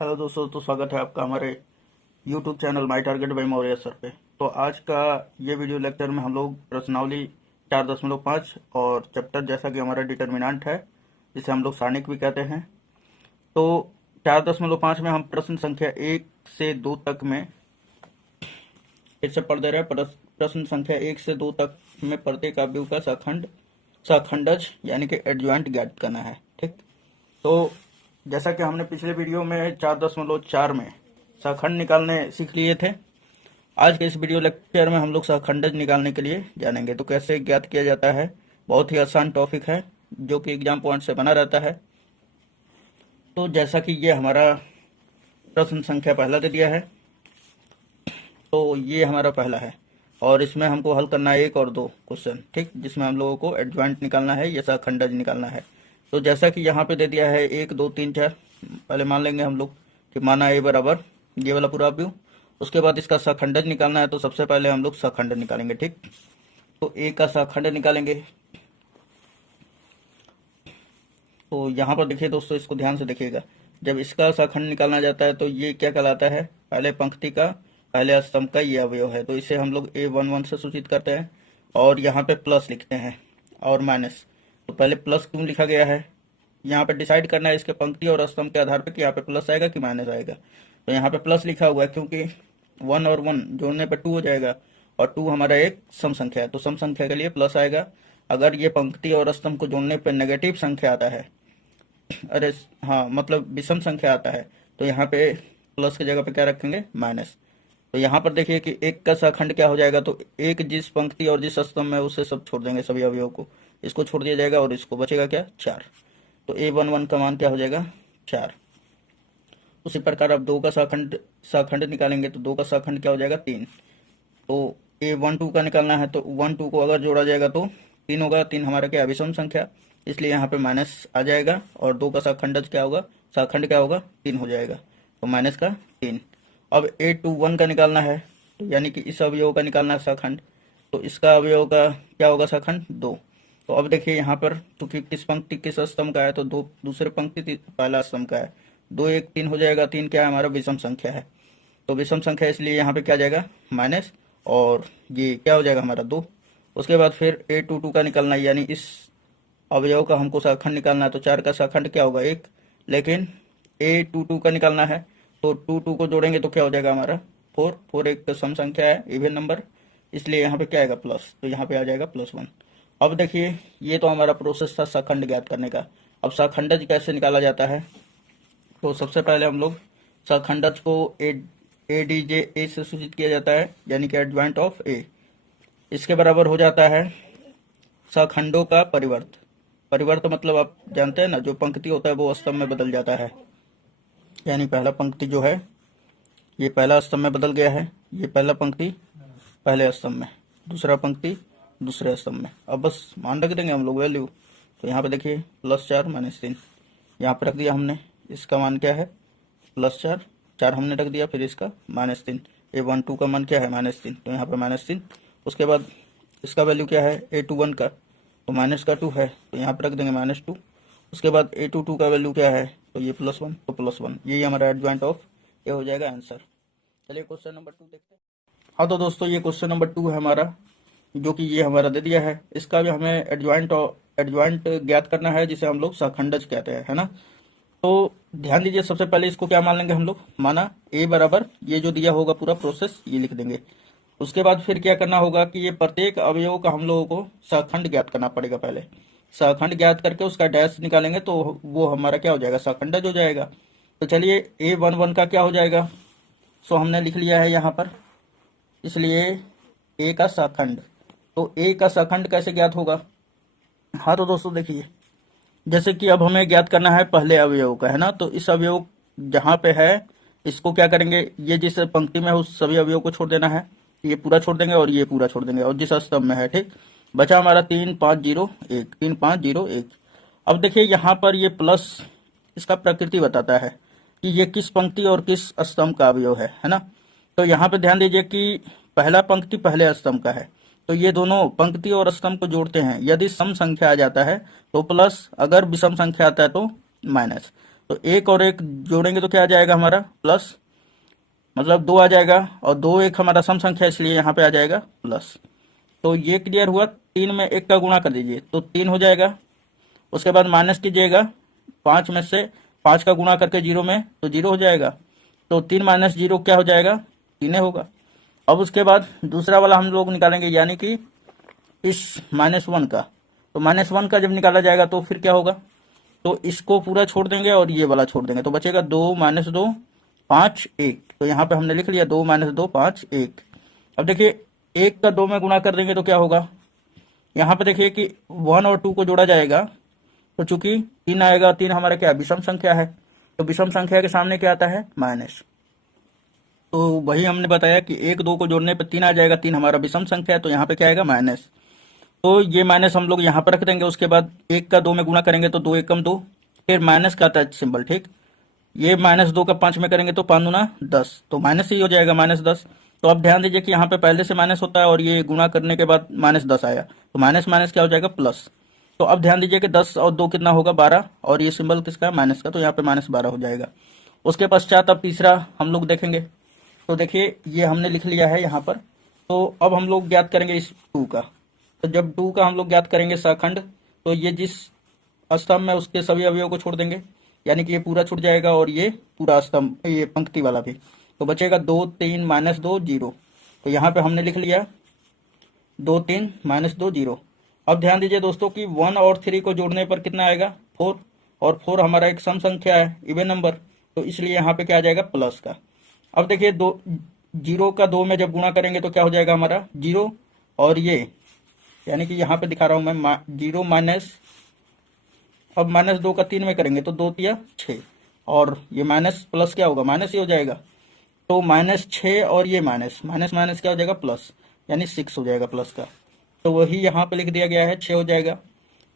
Hello दोस्तों, तो स्वागत है आपका हमारे YouTube channel my target by Maurya sir पे। तो आज का ये वीडियो लेक्चर में हम लोग प्रश्नावली 4.5 और चैप्टर जैसा कि हमारा डिटर्मिनेंट है, जिसे हम लोग सारणिक भी कहते हैं। तो 4.5 में हम प्रश्न संख्या 1 से 2 तक में फिर से पढ़ दे रहे हैं। प्रश्न संख्या 1 से 2 तक में प्रत्येक अवयव का सखंडज यानी कि एडजॉइंट ज्ञात करना है। ठीक, तो जैसा कि हमने पिछले वीडियो में 4.4 में सखंड निकालने सीख लिए थे, आज के इस वीडियो लेक्चर में हम लोग सखंडज निकालने के लिए जानेंगे। तो कैसे ज्ञात किया जाता है, बहुत ही आसान टॉपिक है जो कि एग्जाम पॉइंट से बना रहता है। तो जैसा कि ये हमारा प्रश्न संख्या पहला दे दिया है, तो ये हमारा पहला है और इसमें हमको हल करना है 1 और 2 क्वेश्चन, ठीक, जिसमें हम लोगों को एडजॉइंट निकालना है या सखंडज निकालना है। तो जैसा कि यहाँ पे दे दिया है 1 2 3 4, पहले मान लेंगे हम लोग कि माना ए बराबर ये वाला पूरा अवयव। उसके बाद इसका सखंडज निकालना है, तो सबसे पहले हम लोग सखंड निकालेंगे। ठीक, तो ए का सखंड निकालेंगे। तो यहाँ पर देखिए दोस्तों, इसको ध्यान से देखिएगा। जब इसका सखंड निकालना जाता है तो ये क्या कहलाता है, पहले पंक्ति का पहले स्तंभ का ये अवयव है, तो इसे हम लोग A11 से सूचित करते हैं और यहाँ पे प्लस लिखते हैं और माइनस। तो पहले प्लस क्यों लिखा गया है, यहाँ पे डिसाइड करना है इसके पंक्ति और स्तंभ के आधार पे कि यहाँ पे प्लस आएगा कि माइनस आएगा। तो यहाँ पे प्लस लिखा हुआ है क्योंकि 1 और 1 जोड़ने पर 2 हो जाएगा और 2 हमारा एक सम संख्या है, तो सम संख्या के लिए प्लस आएगा। अगर ये पंक्ति और स्तंभ को जोड़ने पर नेगेटिव संख्या आता है, अरे हाँ मतलब विषम संख्या आता है, तो यहाँ पे प्लस की जगह पे क्या रखेंगे, माइनस। तो यहाँ पर देखिए कि 1 का सखंड क्या हो जाएगा, तो 1 जिस पंक्ति और जिस स्तंभ में उसे सब छोड़ देंगे, सभी अवयवों को इसको छोड़ दिया जाएगा और इसको बचेगा क्या, 4। तो A11 का मान क्या हो जाएगा, 4। उसी प्रकार अब 2 का सखंड निकालेंगे, तो 2 का सखंड क्या हो जाएगा, 3। तो A12 का निकालना है, तो 1 2 को अगर जोड़ा जाएगा तो 3 होगा। 3 हमारा क्या, विषम संख्या, इसलिए यहाँ पे माइनस आ जाएगा और 2 का सखंड क्या होगा, सखंड क्या होगा, 3 हो जाएगा, तो माइनस का 3। अब A21 का निकालना है, तो यानी कि इस अवयव का निकालना है सखंड, तो इसका अवयव का क्या होगा, सखंड 2। तो अब देखिए यहाँ पर क्योंकि किस पंक्ति किस स्तंभ का है, तो 2 दूसरे पंक्ति पहला स्तंभ का है, 2 1 3 हो जाएगा। 3 क्या है, हमारा विषम संख्या है, तो विषम संख्या इसलिए यहाँ पे क्या जाएगा, माइनस, और ये क्या हो जाएगा हमारा 2। उसके बाद फिर A22 का निकालना है, यानी इस अवयव का हमको सखंड निकालना है, तो 4 का सखंड क्या होगा, 1। लेकिन A22 का निकालना है, तो 2 2 को जोड़ेंगे तो क्या हो जाएगा हमारा 4। 4 एक सम संख्या है, इवन नंबर, इसलिए यहाँ पे क्या आएगा, प्लस, तो यहाँ पे आ जाएगा +1। अब देखिए ये तो हमारा प्रोसेस था सखंड ज्ञात करने का। अब सखंडज कैसे निकाला जाता है, तो सबसे पहले हम लोग सखंडज को ADJ से सूचित किया जाता है, यानी कि एडजॉइंट ऑफ A। इसके बराबर हो जाता है सखंडों का परिवर्त। परिवर्त मतलब आप जानते हैं ना, जो पंक्ति होता है वो स्तंभ में बदल जाता है, यानी पहला पंक्ति जो है ये पहला स्तंभ में बदल गया है, ये पहला पंक्ति पहले स्तंभ में, दूसरा पंक्ति दूसरे स्तंभ में। अब बस मान रख देंगे हम लोग वैल्यू, तो यहाँ पे देखिए +4 -3 यहाँ पे रख दिया हमने। इसका मान क्या है, +4, 4 हमने रख दिया, फिर इसका -3। A12 का मान क्या है, -3, तो यहाँ पे -3। उसके बाद इसका वैल्यू क्या है, A21 का, तो माइनस का 2 है, तो यहाँ पे रख देंगे -2। उसके बाद A22 का वैल्यू क्या है, तो ये +1, तो +1, यही हमारा एडजॉइंट ऑफ ये हो जाएगा आंसर। चलिए क्वेश्चन नंबर 2 देखते हैं। हाँ तो दोस्तों ये क्वेश्चन नंबर 2 है हमारा, जो कि ये हमारा दे दिया है। इसका भी हमें एडजॉइंट ज्ञात करना है, जिसे हम लोग सखंडज कहते हैं, है ना। तो ध्यान दीजिए, सबसे पहले इसको क्या मान लेंगे हम लोग, माना A बराबर ये जो दिया होगा पूरा प्रोसेस ये लिख देंगे। उसके बाद फिर क्या करना होगा कि ये प्रत्येक अवयव का हम लोगों को सखंड ज्ञात करना पड़ेगा। पहले सखंड ज्ञात करके उसका डैश निकालेंगे, तो वो हमारा क्या हो जाएगा, सखंडज हो जाएगा। तो चलिए A11 का क्या हो जाएगा, सो हमने लिख लिया है यहाँ पर, इसलिए A का सखंड। तो A का सखंड कैसे ज्ञात होगा, हाँ तो दोस्तों देखिए, जैसे कि अब हमें ज्ञात करना है पहले अवयव का, है ना। तो इस अवयव जहाँ पे है इसको क्या करेंगे, ये जिस पंक्ति में है उस सभी अवयव को छोड़ देना है, ये पूरा छोड़ देंगे और ये पूरा छोड़ देंगे, और जिस स्तंभ में है, ठीक, बचा हमारा 3 5 0 1, 3 5 0 1। अब देखिए यहाँ पर ये प्लस इसका प्रकृति बताता है कि ये किस पंक्ति और किस स्तंभ का अवयव है ना। तो यहाँ पे ध्यान दीजिए कि पहला पंक्ति पहले स्तंभ का है, तो ये दोनों पंक्ति और स्तंभ को जोड़ते हैं, यदि सम संख्या आ जाता है तो प्लस, अगर विषम संख्या आता है तो माइनस। तो एक और एक जोड़ेंगे तो क्या आ जाएगा हमारा प्लस, मतलब 2 आ जाएगा, और 2 एक हमारा सम संख्या इसलिए यहाँ पे आ जाएगा प्लस। तो ये क्लियर हुआ। 3 में 1 का गुणा कर दीजिए तो 3 हो जाएगा। उसके बाद माइनस कीजिएगा, 5 में से 5 का गुणा करके 0 में तो 0 हो जाएगा। तो 3 माइनस 0 क्या हो जाएगा, 3 होगा। अब उसके बाद दूसरा वाला हम लोग निकालेंगे, यानी कि इस -1 का। तो -1 का जब निकाला जाएगा तो फिर क्या होगा, तो इसको पूरा छोड़ देंगे और ये वाला छोड़ देंगे, तो बचेगा 2 - 2 5 1। तो यहाँ पे हमने लिख लिया 2 - 2 5 1। अब देखिए 1 का 2 में गुणा कर देंगे तो क्या होगा, यहाँ पे देखिए कि 1 और 2 को जोड़ा जाएगा तो चूंकि 3 आएगा, 3 हमारा क्या विषम संख्या है, तो विषम संख्या के सामने क्या आता है, माइनस। तो वही हमने बताया कि 1 2 को जोड़ने पर 3 आ जाएगा, 3 हमारा विषम संख्या है, तो यहाँ पे क्या आएगा, माइनस। तो ये माइनस हम लोग यहाँ पर रख देंगे। उसके बाद 1 का 2 में गुणा करेंगे तो 2 एकम 2, फिर माइनस का आता है सिंबल, ठीक। ये -2 का 5 में करेंगे तो 5 दूना 10, तो माइनस ही हो जाएगा, -10। तो अब ध्यान दीजिए कि यहाँ पे पहले से माइनस होता है और ये गुणा करने के बाद -10 आया, तो माइनस माइनस क्या हो जाएगा, प्लस। तो अब ध्यान दीजिए कि 10 और 2 कितना होगा, 12, और ये सिंबल किसका है, माइनस का, तो यहाँ पे -12 हो जाएगा। उसके पश्चात अब तीसरा हम लोग देखेंगे। तो देखिए ये हमने लिख लिया है यहाँ पर। तो अब हम लोग ज्ञात करेंगे इस 2 का। तो जब 2 का हम लोग ज्ञात करेंगे सखंड, तो ये जिस स्तंभ में उसके सभी अवयवों को छोड़ देंगे, यानी कि ये पूरा छूट जाएगा और ये पूरा स्तंभ, ये पंक्ति वाला भी। तो बचेगा 2 3 -2 0। तो यहाँ पे हमने लिख लिया 2 3 -2 0। अब ध्यान दीजिए दोस्तों कि 1 और 3 को जोड़ने पर कितना आएगा, 4, और 4 हमारा एक सम संख्या है, इवन नंबर, तो इसलिए यहाँ पे क्या आ जाएगा, प्लस का। अब देखिए 2 0 का 2 में जब गुणा करेंगे तो क्या हो जाएगा हमारा 0, और ये यानी कि यहाँ पे दिखा रहा हूँ मैं 0 माइनस, अब -2 का 3 में करेंगे तो 2 तिया 6, और ये माइनस प्लस क्या होगा, माइनस ही हो जाएगा। तो -6 और ये माइनस माइनस माइनस क्या हो जाएगा, प्लस, यानी 6 हो जाएगा प्लस का। तो वही यहाँ पे लिख दिया गया है, 6 हो जाएगा।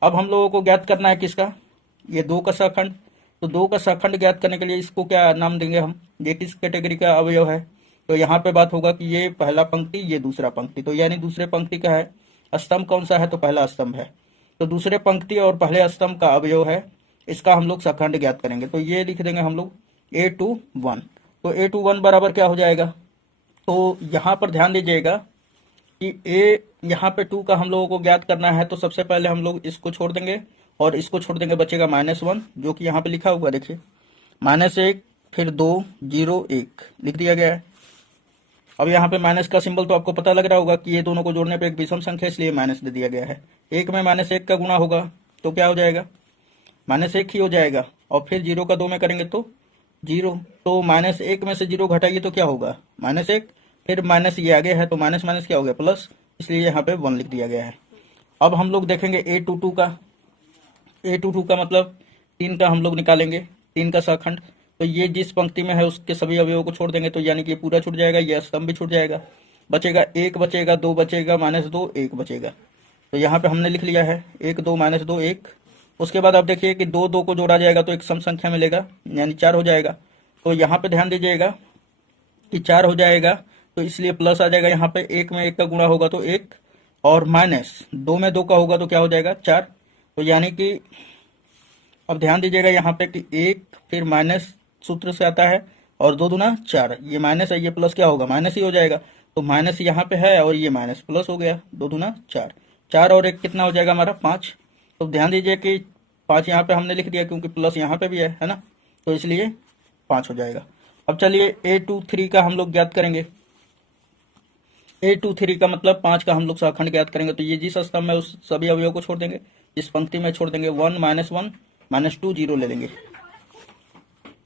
अब हम लोगों को ज्ञात करना है किसका, ये 2 का सखंड। तो 2 का सखंड ज्ञात करने के लिए इसको क्या नाम देंगे हम, ये किस कैटेगरी का अवयव है। तो यहाँ पे बात होगा कि ये पहला पंक्ति, ये दूसरा पंक्ति, तो यानी दूसरे पंक्ति का है। स्तंभ कौन सा है, तो पहला स्तंभ है। तो दूसरे पंक्ति और पहले स्तंभ का अवयव है, इसका हम लोग सखंड ज्ञात करेंगे। तो ये लिख देंगे हम लोग A21। तो A21 बराबर क्या हो जाएगा, तो यहाँ पर ध्यान दीजिएगा कि ए यहाँ पे 2 का हम लोगों को ज्ञात करना है। तो सबसे पहले हम लोग इसको छोड़ देंगे और इसको छोड़ देंगे, बचेगा -1, जो कि यहाँ पे लिखा हुआ देखिए, -1, फिर 2 0 1 लिख दिया गया है। अब यहाँ पे माइनस का सिंबल तो आपको पता लग रहा होगा कि ये दोनों को जोड़ने पे एक विषम संख्या, इसलिए माइनस दे दिया गया है। 1 में -1 का गुणा होगा तो क्या हो जाएगा, -1 ही हो जाएगा, और फिर 0 का 2 में करेंगे तो 0। तो -1 में से 0 घटाइए तो क्या होगा, -1, फिर माइनस ये आगे है तो माइनस माइनस क्या हो गया, प्लस, इसलिए यहाँ पे 1 लिख दिया गया है। अब हम लोग देखेंगे A22 का। A22 का मतलब 3 का हम लोग निकालेंगे, 3 का सखंड। तो ये जिस पंक्ति में है उसके सभी अवयवों को छोड़ देंगे, तो यानी कि ये पूरा छूट जाएगा, ये स्तंभ भी छूट जाएगा। बचेगा 1 बचेगा, 2 बचेगा, -2 1 बचेगा। तो यहाँ पे हमने लिख लिया है 1 2 -2 1। उसके बाद आप देखिए कि 2 2 को जोड़ा जाएगा तो एक सम संख्या मिलेगा, यानी 4 हो जाएगा। तो यहाँ पे ध्यान दीजिएगा कि 4 हो जाएगा, तो इसलिए प्लस आ जाएगा। यहाँ पे 1 में 1 का गुणा होगा तो 1, और माइनस 2 में 2 का होगा तो क्या हो जाएगा, 4। तो यानी कि अब ध्यान दीजिएगा यहाँ पे कि 1 फिर माइनस सूत्र से आता है, और 2 दूना 4, ये माइनस है, ये प्लस क्या होगा, माइनस ही हो जाएगा। तो माइनस यहाँ पे है और ये माइनस प्लस हो गया, 2 दूना 4, 4 और 1 कितना हो जाएगा हमारा 5। तो ध्यान दीजिए कि 5 यहाँ पे हमने लिख दिया क्योंकि प्लस यहाँ पे भी है ना, तो इसलिए 5 हो जाएगा। अब चलिए A23 का हम लोग ज्ञात करेंगे। A23 का मतलब 5 का हम लोग सखंड ज्ञात करेंगे। तो ये जिस स्तंभ में उस सभी अवयवों को छोड़ देंगे, इस पंक्ति में छोड़ देंगे, 1 -1 -2 0 ले लेंगे।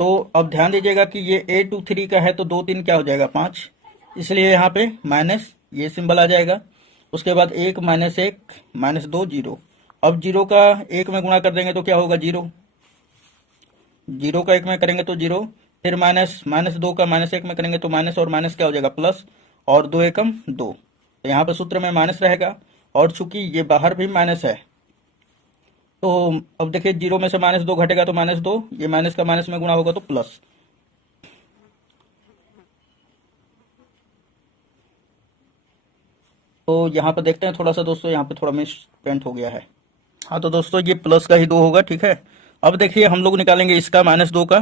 तो अब ध्यान दीजिएगा कि ये A23 का है, तो 2 3 क्या हो जाएगा 5, इसलिए यहाँ पे माइनस ये सिंबल आ जाएगा। उसके बाद 1 -1 -2 0। अब 0 का 1 में गुणा कर देंगे तो क्या होगा 0, 0 का 1 में करेंगे तो 0, फिर -2 का -1 में करेंगे तो माइनस, और माइनस क्या हो जाएगा प्लस, और 2 एकम 2। तो यहाँ पे सूत्र में माइनस रहेगा, और चूंकि ये बाहर भी माइनस है, तो अब देखिए 0 में से -2 घटेगा तो -2, ये माइनस का माइनस में गुणा होगा तो प्लस। तो यहाँ पर देखते हैं थोड़ा सा दोस्तों, यहाँ पे थोड़ा मिस प्रिंट हो गया है। हाँ तो दोस्तों ये प्लस का ही 2 होगा, ठीक है। अब देखिए हम लोग निकालेंगे इसका -2 का।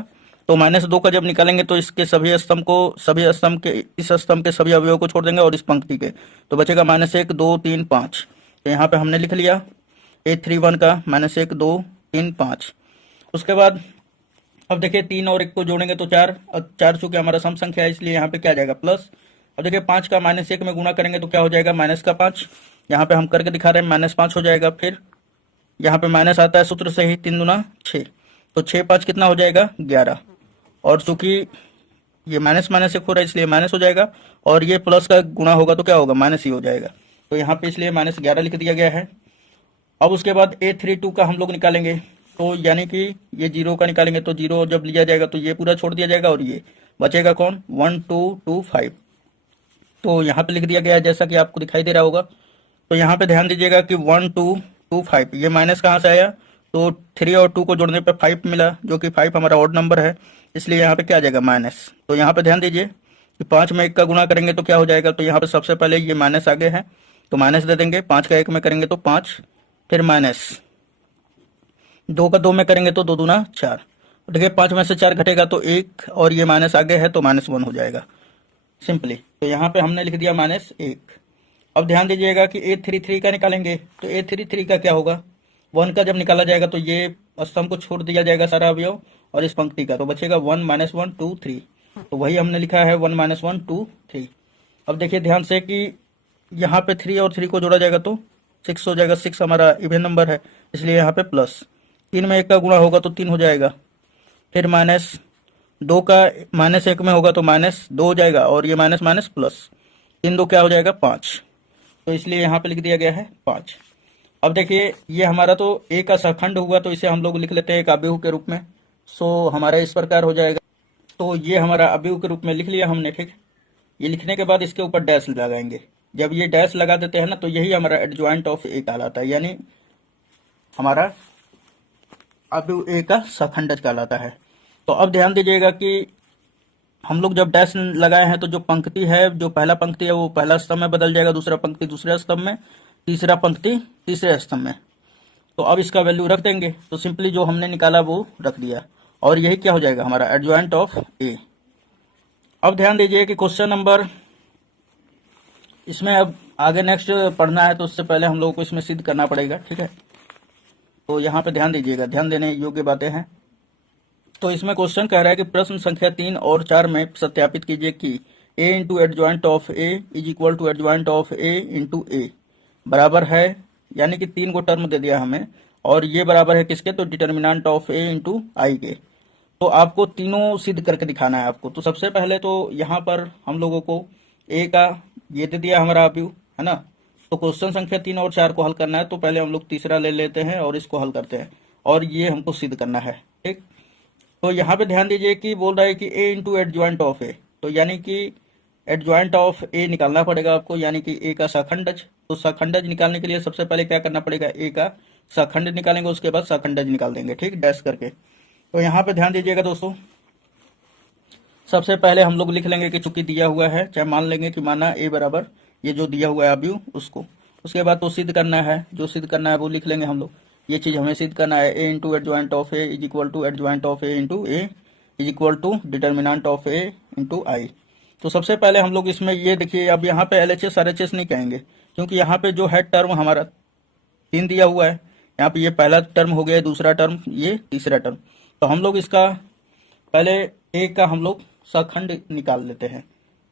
तो -2 का जब निकालेंगे तो इसके सभी स्तंभ के इस स्तंभ के सभी अवयवों को छोड़ देंगे और इस पंक्ति के, तो बचेगा -1 2 3 5। तो यहाँ पे हमने लिख लिया A31 का -1 2 3 5। उसके बाद अब देखिए 3 और 1 को जोड़ेंगे तो 4, और 4 चूंकि हमारा सम संख्या है इसलिए यहाँ पे क्या आ जाएगा प्लस। अब देखिए 5 का -1 में गुणा करेंगे तो क्या हो जाएगा -5। यहाँ पे हम करके दिखा रहे हैं -5 हो जाएगा। फिर यहाँ पे माइनस आता है सूत्र से ही, 3 दूना 6, तो 6 5 कितना हो जाएगा 11। और चूंकि ये माइनस माइनस से हो रहा है इसलिए माइनस हो जाएगा, और ये प्लस का गुणा होगा तो क्या होगा माइनस ही हो जाएगा। तो यहाँ पे इसलिए -11 लिख दिया गया है। अब उसके बाद A32 का हम लोग निकालेंगे, तो यानी कि ये 0 का निकालेंगे तो 0 जब लिया जाएगा तो ये पूरा छोड़ दिया जाएगा और ये बचेगा कौन 1 2 2 5। तो यहाँ पे लिख दिया गया है जैसा कि आपको दिखाई दे रहा होगा। तो यहाँ पे ध्यान दीजिएगा कि 1 2 2 5, ये माइनस कहाँ से आया, तो 3 और 2 को जोड़ने पे 5 मिला, जो कि 5 हमारा ऑड नंबर है, इसलिए यहाँ पे क्या आ जाएगा माइनस। तो यहाँ पे ध्यान दीजिए कि 5 में 1 का गुणा करेंगे तो क्या हो जाएगा, तो यहाँ पे सबसे पहले ये माइनस आगे है तो माइनस दे देंगे, 5 का 1 में करेंगे तो 5, फिर माइनस 2 का 2 में करेंगे तो 2 दूना 4। देखिए 5 में से 4 घटेगा तो 1, और ये माइनस आगे है तो -1 हो जाएगा सिंपली। तो यहाँ पे हमने लिख दिया -1। अब ध्यान दीजिएगा कि A33 का निकालेंगे, तो A33 का क्या होगा, 1 का जब निकाला जाएगा तो ये स्तंभ को छोड़ दिया जाएगा सारा अवयव और इस पंक्ति का, तो बचेगा 1 -1 2 3। तो वही हमने लिखा है 1 -1 2 3। अब देखिए ध्यान से कि यहाँ पे 3 और 3 को जोड़ा जाएगा तो 6 हो जाएगा, 6 हमारा इवन नंबर है इसलिए यहाँ पे प्लस। 3 में 1 का गुणा होगा तो 3 हो जाएगा, फिर -2 का -1 में होगा तो -2 हो जाएगा, और ये माइनस माइनस प्लस, 3 2 क्या हो जाएगा 5, तो इसलिए यहाँ पे लिख दिया गया है 5। अब देखिए ये हमारा तो A का सखंड हुआ, तो इसे हम लोग लिख लेते हैं एक अवयव के रूप में। सो हमारा इस प्रकार हो जाएगा। तो ये हमारा अवयव के रूप में लिख लिया हमने, ठीक। ये लिखने के बाद इसके ऊपर डैश लगाएंगे। जब ये डैश लगा देते हैं ना तो यही हमारा एडजॉइंट ऑफ A कहलाता है, यानी हमारा अवयव A का सखंडज कहलाता है। तो अब ध्यान दीजिएगा कि हम लोग जब डैश लगाए हैं तो जो पंक्ति है, जो पहला पंक्ति है वो पहला स्तंभ में बदल जाएगा, दूसरा पंक्ति दूसरे स्तंभ में, तीसरा पंक्ति तीसरे स्तंभ में। तो अब इसका वैल्यू रख देंगे, तो सिंपली जो हमने निकाला वो रख दिया, और यही क्या हो जाएगा हमारा एडजॉइंट ऑफ ए। अब ध्यान दीजिए कि क्वेश्चन नंबर, इसमें अब आगे नेक्स्ट पढ़ना है तो उससे पहले हम लोगों को इसमें सिद्ध करना पड़ेगा, ठीक है। तो यहाँ पे ध्यान दीजिएगा, ध्यान देने योग्य बातें हैं। तो इसमें क्वेश्चन कह रहा है कि प्रश्न संख्या 3 और 4 में सत्यापित कीजिए कि a into adjoint of a is equal to adjoint of a into A बराबर है, यानी कि 3 को टर्म दे दिया हमें, और ये बराबर है किसके, तो डिटर्मिनेंट ऑफ a इंटू आई के। तो आपको तीनों सिद्ध करके दिखाना है आपको। तो सबसे पहले तो यहाँ पर हम लोगों को a का ये दे दिया हमारा अवयव, है ना। तो क्वेश्चन संख्या 3 और 4 को हल करना है, तो पहले हम लोग तीसरा ले लेते हैं और इसको हल करते हैं, और ये हमको सिद्ध करना है, ठीक। तो यहाँ पे ध्यान दीजिए कि बोल रहा है कि a इंटू एडजॉइंट ऑफ ए, तो यानी कि एडजॉइंट ऑफ ए निकालना पड़ेगा आपको, यानी कि a का सखंडज। तो सखंडज निकालने के लिए सबसे पहले क्या करना पड़ेगा, a का सखंड निकालेंगे, उसके बाद सखंडज निकाल देंगे, ठीक, डैश करके। तो यहाँ पे ध्यान दीजिएगा दोस्तों, सबसे पहले हम लोग लिख लेंगे कि चूंकि दिया हुआ है, चाहे मान लेंगे कि माना a बराबर ये जो दिया हुआ है अवयव उसको। उसके बाद तो सिद्ध करना है, जो सिद्ध करना है वो लिख लेंगे हम लोग। ये चीज़ हमें सिद्ध करना है, a into adjoint of A is equal to adjoint of A into A is equal to determinant of A into I. तो सबसे पहले हम लोग इसमें ये देखिए, अब यहाँ पे LHS RHS नहीं कहेंगे, क्योंकि यहाँ पे जो है टर्म हमारा 3 दिया हुआ है। यहाँ पे ये पहला टर्म हो गया, दूसरा टर्म, ये तीसरा टर्म। तो हम लोग इसका पहले a का हम लोग सखंड निकाल लेते हैं,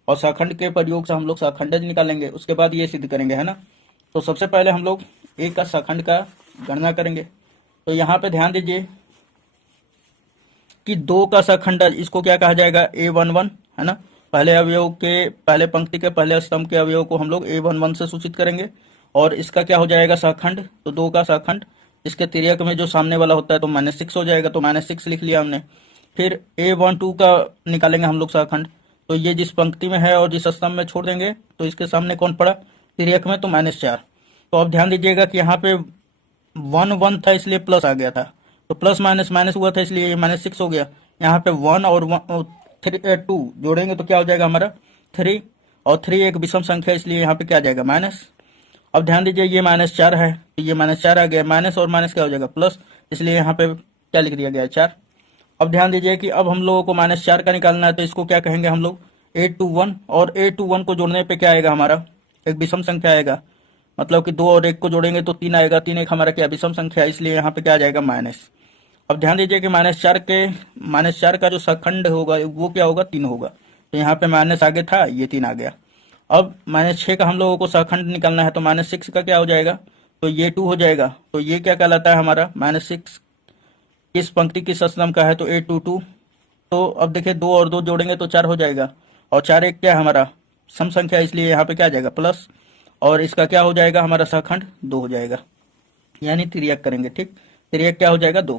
और सखंड के प्रयोग से हम लोग सखंडज निकालेंगे, उसके बाद ये सिद्ध करेंगे, है ना। तो सबसे पहले हम लोग a का सखंड का गणना करेंगे। तो यहाँ पे ध्यान दीजिए कि 2 का सखंडज, इसको क्या कहा जाएगा, A11, है ना। पहले अवयव के, पहले पंक्ति के पहले स्तंभ के अवयव को हम लोग A11 से सूचित करेंगे, और इसका क्या हो जाएगा सखंड, तो 2 का सखंड, इसके तिर्यक में जो सामने वाला होता है तो -6 हो जाएगा, तो -6 लिख लिया हमने। फिर A12 का निकालेंगे हम लोग सखंड, तो ये जिस पंक्ति में है और जिस स्तंभ में छोड़ देंगे तो इसके सामने कौन पड़ा, तिर्यक में, तो -4। तो अब ध्यान दीजिएगा कि यहाँ पे 1 1 था इसलिए प्लस आ गया था, तो प्लस माइनस माइनस हुआ था इसलिए ये -6 हो गया। यहाँ पे 1 और 2 जोड़ेंगे तो क्या हो जाएगा हमारा 3, और 3 एक विषम संख्या इसलिए यहाँ पे क्या आ जाएगा माइनस। अब ध्यान दीजिए ये -4 है, तो ये -4 आ गया, माइनस और माइनस क्या हो जाएगा प्लस, इसलिए यहाँ पे क्या लिख दिया गया है 4। अब ध्यान दीजिए कि अब हम लोगों को -4 का निकालना है, तो इसको क्या कहेंगे हम लोग 8 to 1, और 8 to 1 को जोड़ने पे क्या आएगा हमारा, एक विषम संख्या आएगा, मतलब कि 2 और 1 को जोड़ेंगे तो 3 आएगा, 3 एक हमारा क्या विषम संख्या है, इसलिए यहाँ पे क्या आ जाएगा माइनस। अब ध्यान दीजिए कि -4 का जो सखंड होगा वो क्या होगा 3 होगा, तो यहाँ पे माइनस आगे था, ये 3 आ गया। अब -6 का हम लोगों को सखंड निकालना है, तो -6 का क्या हो जाएगा, तो ये 2 हो जाएगा, तो ये क्या कहलाता है हमारा -6 किस पंक्ति किस स्तंभ का है, तो 8 to 2। तो अब देखिए 2 और 2 जोड़ेंगे तो 4 हो जाएगा, और 4 एक क्या है हमारा सम संख्या, इसलिए यहाँ पे क्या आ जाएगा प्लस, और इसका क्या हो जाएगा हमारा सखंड 2 हो जाएगा, यानी तिर्यक करेंगे, ठीक, तिर्यक क्या हो जाएगा 2,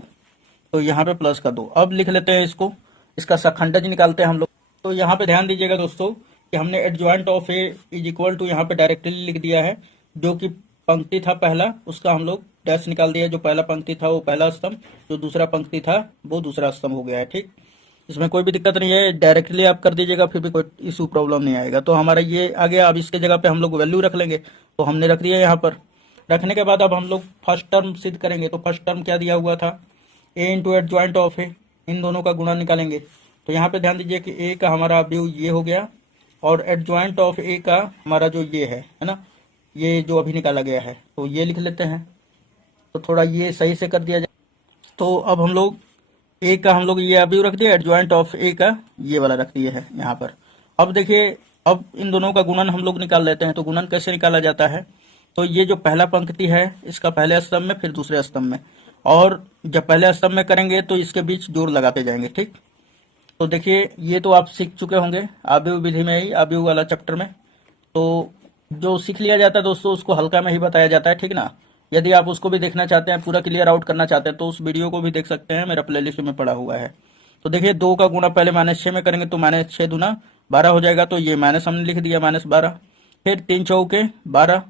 तो यहाँ पे प्लस का 2। अब लिख लेते हैं इसको, इसका सखंडज निकालते हैं हम लोग। तो यहाँ पे ध्यान दीजिएगा दोस्तों कि हमने adjoint of A is equal to यहाँ पे डायरेक्टली लिख दिया है, जो कि पंक्ति था पहला उसका हम लोग डैश निकाल दिया, जो पहला पंक्ति था वो पहला स्तंभ, जो दूसरा पंक्ति था वो दूसरा स्तंभ हो गया है, ठीक। इसमें कोई भी दिक्कत नहीं है, डायरेक्टली आप कर दीजिएगा फिर भी कोई इशू प्रॉब्लम नहीं आएगा। तो हमारा ये आ गया, अब इसके जगह पे हम लोग वैल्यू रख लेंगे, तो हमने रख दिया यहाँ पर। रखने के बाद अब हम लोग फर्स्ट टर्म सिद्ध करेंगे, तो फर्स्ट टर्म क्या दिया हुआ था, ए इंटू एडजॉइंट ऑफ ए, इन दोनों का गुणा निकालेंगे। तो यहाँ पे ध्यान दीजिए कि ए का हमारा अवयव ये हो गया, और एडजॉइंट ऑफ ए का हमारा जो ये है ना, ये जो अभी निकाला गया है, तो ये लिख लेते हैं। तो थोड़ा ये सही से कर दिया जाए, तो अब हम लोग ए का हम लोग ये अवयव रख दिया, एडजॉइंट ऑफ ए का ये वाला रख दिया है यहाँ पर। अब देखिए, अब इन दोनों का गुणन हम लोग निकाल लेते हैं। तो गुणन कैसे निकाला जाता है, तो ये जो पहला पंक्ति है इसका पहले स्तंभ में फिर दूसरे स्तंभ में, और जब पहले स्तंभ में करेंगे तो इसके बीच जोड़ लगाते जाएंगे, ठीक। तो देखिए ये तो आप सीख चुके होंगे आव्यूह विधि में ही, आव्यूह वाला चैप्टर में। तो जो सीख लिया जाता है दोस्तों उसको हल्का में ही बताया जाता है, ठीक ना। यदि आप उसको भी देखना चाहते हैं, पूरा क्लियर आउट करना चाहते हैं, तो उस वीडियो को भी देख सकते हैं, मेरा प्लेलिस्ट में पड़ा हुआ है। तो देखिए 2 का गुणा पहले -6 में करेंगे तो -6 दूना 12 हो जाएगा, तो ये माइनस हमने लिख दिया -12। फिर 3 चौके 12,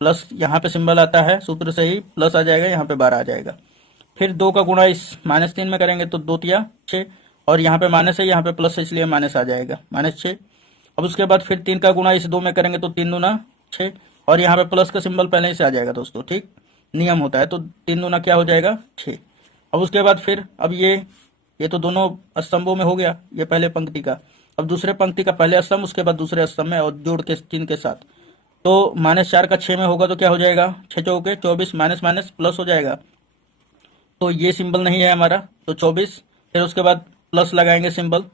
प्लस यहाँ पे सिंबल आता है सूत्र से ही प्लस आ जाएगा, यहाँ पे 12 आ जाएगा। फिर 2 का गुणा इस -3 में करेंगे तो 2 तिया 6, और यहाँ पे माइनस है यहाँ पे प्लस है इसलिए माइनस आ जाएगा -6। अब उसके बाद फिर 3 का गुणा इस 2 में करेंगे तो 3 दूना 6, और यहाँ पे प्लस का सिंबल पहले ही से आ जाएगा दोस्तों, ठीक, नियम होता है। तो 3 दूना क्या हो जाएगा 6। अब उसके बाद फिर अब ये तो दोनों स्तंभों में हो गया, ये पहले पंक्ति का। अब दूसरे पंक्ति का पहले स्तंभ उसके बाद दूसरे स्तंभ में, और जोड़ के 3 के साथ। तो -4 का 6 में होगा तो क्या हो जाएगा 6 चौके 24, माइनस माइनस प्लस हो जाएगा, तो ये सिंबल नहीं है हमारा, तो 24। फिर उसके बाद प्लस लगाएंगे सिंबल,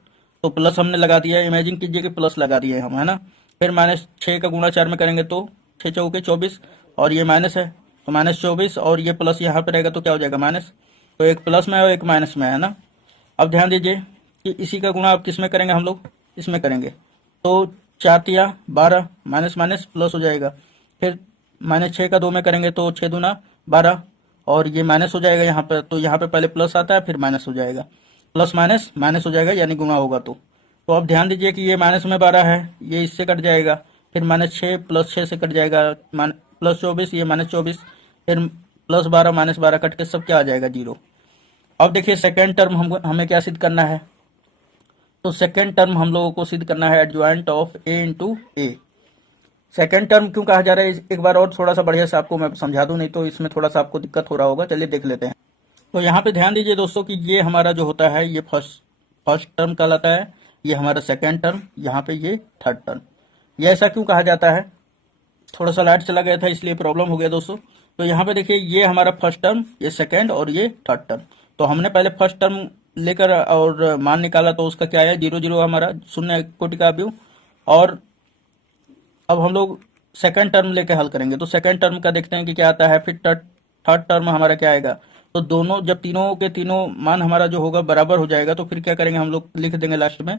तो प्लस हमने लगा दिया, इमेजिन कीजिए कि प्लस लगा दिए हम, है ना। फिर -6 का गुणा 4 में करेंगे तो 6 चौके 24, और ये माइनस है तो -24, और ये प्लस यहाँ पे रहेगा तो क्या हो जाएगा माइनस। तो एक प्लस में और एक माइनस में है ना। अब ध्यान दीजिए कि इसी का गुणा अब किस में करेंगे हम लोग, इसमें करेंगे, तो 4 तिया 12, माइनस माइनस प्लस हो जाएगा। फिर -6 का 2 में करेंगे तो 6 दूना 12, और ये माइनस हो जाएगा यहाँ पर, तो यहाँ पे पहले प्लस आता है फिर माइनस हो जाएगा, प्लस माइनस माइनस हो जाएगा, यानी गुणा होगा। तो अब ध्यान दीजिए कि ये माइनस में 12 है, ये इससे कट जाएगा, फिर -6 प्लस 6 से कट जाएगा, प्लस 24, ये -24, फिर प्लस 12 -12 कट के सब क्या आ जाएगा 0। अब देखिए सेकेंड टर्म हमें क्या सिद्ध करना है, तो सेकेंड टर्म हम लोगों को सिद्ध करना है adjoint of A into A. Second term क्यों कहा जा रहा है, एक बार और थोड़ा सा बढ़िया से आपको मैं समझा दूं, नहीं तो इसमें थोड़ा सा आपको दिक्कत हो रहा होगा। चलिए देख लेते हैं। तो यहाँ पे ध्यान दीजिए दोस्तों कि ये हमारा जो होता है ये फर्स्ट टर्म कहलाता है, ये हमारा सेकेंड टर्म, यहाँ पे ये थर्ड टर्म। ये ऐसा क्यों कहा जाता है, थोड़ा सा लाइट चला गया था इसलिए प्रॉब्लम हो गया दोस्तों। तो यहाँ पे देखिए ये हमारा फर्स्ट टर्म, ये सेकेंड, और ये थर्ड टर्म। तो हमने पहले फर्स्ट टर्म लेकर और मान निकाला, तो उसका क्या आया 0 0 हमारा शून्य कोटि का अवयव। और अब हम लोग सेकंड टर्म लेके हल करेंगे, तो सेकंड टर्म का देखते हैं कि क्या आता है। फिर थर्ड टर्म हमारा क्या आएगा, तो दोनों जब तीनों के तीनों मान हमारा जो होगा बराबर हो जाएगा, तो फिर क्या करेंगे हम लोग लिख देंगे लास्ट में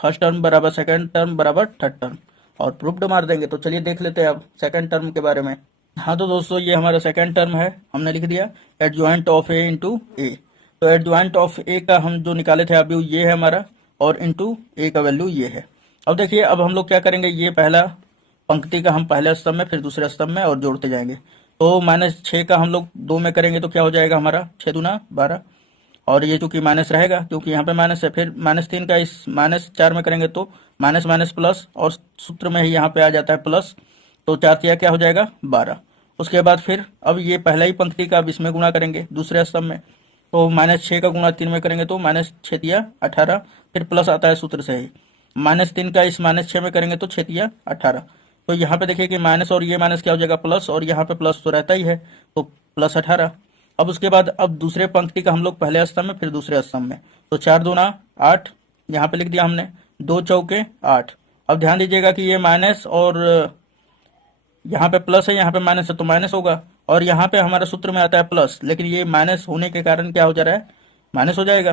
फर्स्ट टर्म बराबर सेकंड टर्म बराबर थर्ड टर्म, और प्रूफ्ड मार देंगे। तो चलिए देख लेते हैं अब सेकंड टर्म के बारे में। हाँ तो दोस्तों ये हमारा सेकंड टर्म है, हमने लिख दिया एडजॉइंट ऑफ ए इंटू ए। तो एडजॉइंट ऑफ ए का हम जो निकाले थे अभी ये है हमारा, और इंटू ए का वैल्यू ये है। अब देखिए अब हम लोग क्या करेंगे, ये पहला पंक्ति का हम पहले स्तंभ में फिर दूसरे स्तंभ में और जोड़ते जाएंगे। तो -6 का हम लोग 2 में करेंगे तो क्या हो जाएगा हमारा 6 दूना 12, और ये चूंकि माइनस रहेगा क्योंकि यहाँ पे माइनस है। फिर -3 का इस -4 में करेंगे तो माइनस माइनस प्लस, और सूत्र में ही यहाँ पे आ जाता है प्लस, तो 4 तिया क्या हो जाएगा 12। उसके बाद फिर अब ये पहला ही पंक्ति का अब इसमें गुणा करेंगे दूसरे स्तंभ में, तो -6 का गुणा 3 में करेंगे तो -6 दिया 18, फिर प्लस आता है सूत्र से ही, -3 का इस -6 में करेंगे तो 6 दिया 18। तो यहाँ पे देखिए कि माइनस और ये माइनस क्या हो जाएगा प्लस, और यहाँ पे प्लस तो रहता ही है तो +18। अब उसके बाद अब दूसरे पंक्ति का हम लोग पहले स्तंभ में फिर दूसरे स्तंभ में, तो 4 दूना 8 यहाँ पे लिख दिया हमने, 2 चौके 8। अब ध्यान दीजिएगा कि ये माइनस और यहाँ पे प्लस है, यहाँ पे माइनस है तो माइनस होगा, और यहाँ पे हमारा सूत्र में आता है प्लस, लेकिन ये माइनस होने के कारण क्या हो जा रहा है, माइनस हो जाएगा,